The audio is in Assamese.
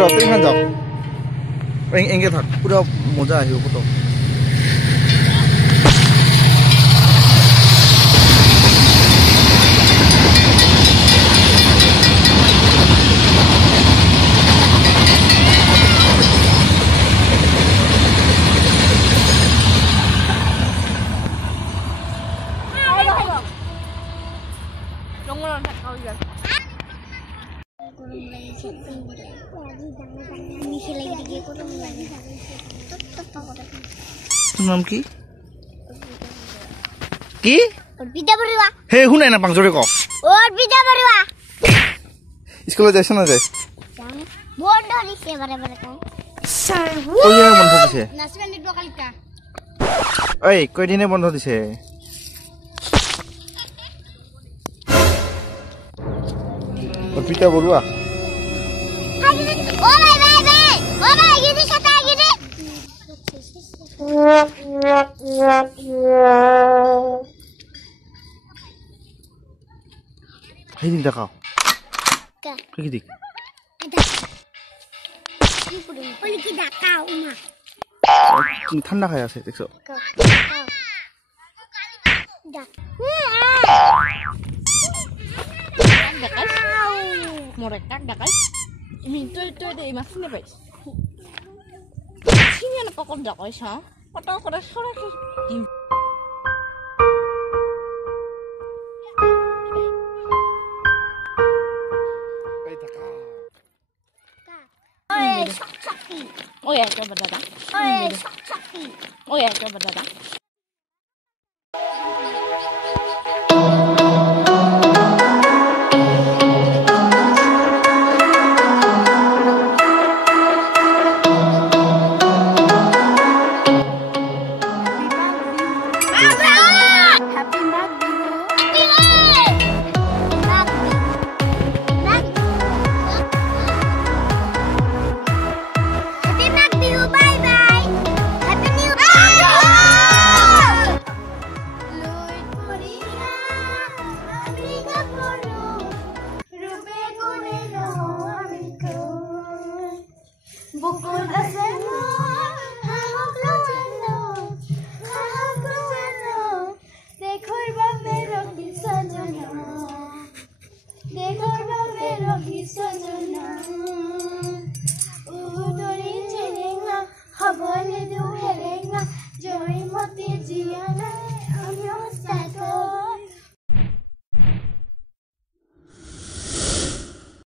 রতে খান যাও এঙ্গে থাক পুরো মজা আহিব ফটো নাম কি কি অর্পিতা বড়ুয়া হে শুনাই না পাঁচজরে ক অর্পিতা বড়ুয়া স্কুলে যাইছ না যাই বন্ধ দিছে বারে বারে কও কইয়া বন্ধ দিছে নাসবেন নিব কালিকা এই কই দিনে বন্ধ দিছে অর্পিতা বড়ুয়া ও ভাই ভাই ভাই ও ভাই গিদি সাথে গিদি Hai ni dakau. Ka. Kaki dik. Ada. Ni pun. Boleh kita dakau mah. Ni thanda khaya ase dekso. Ka. Dak. Dakas. Morekat dakas. Minto itu ada imasin apa? Sini ada pokok dakas ha. Atau kau sore ke? Oh ya, coba dadah. Oh ya, coba dadah.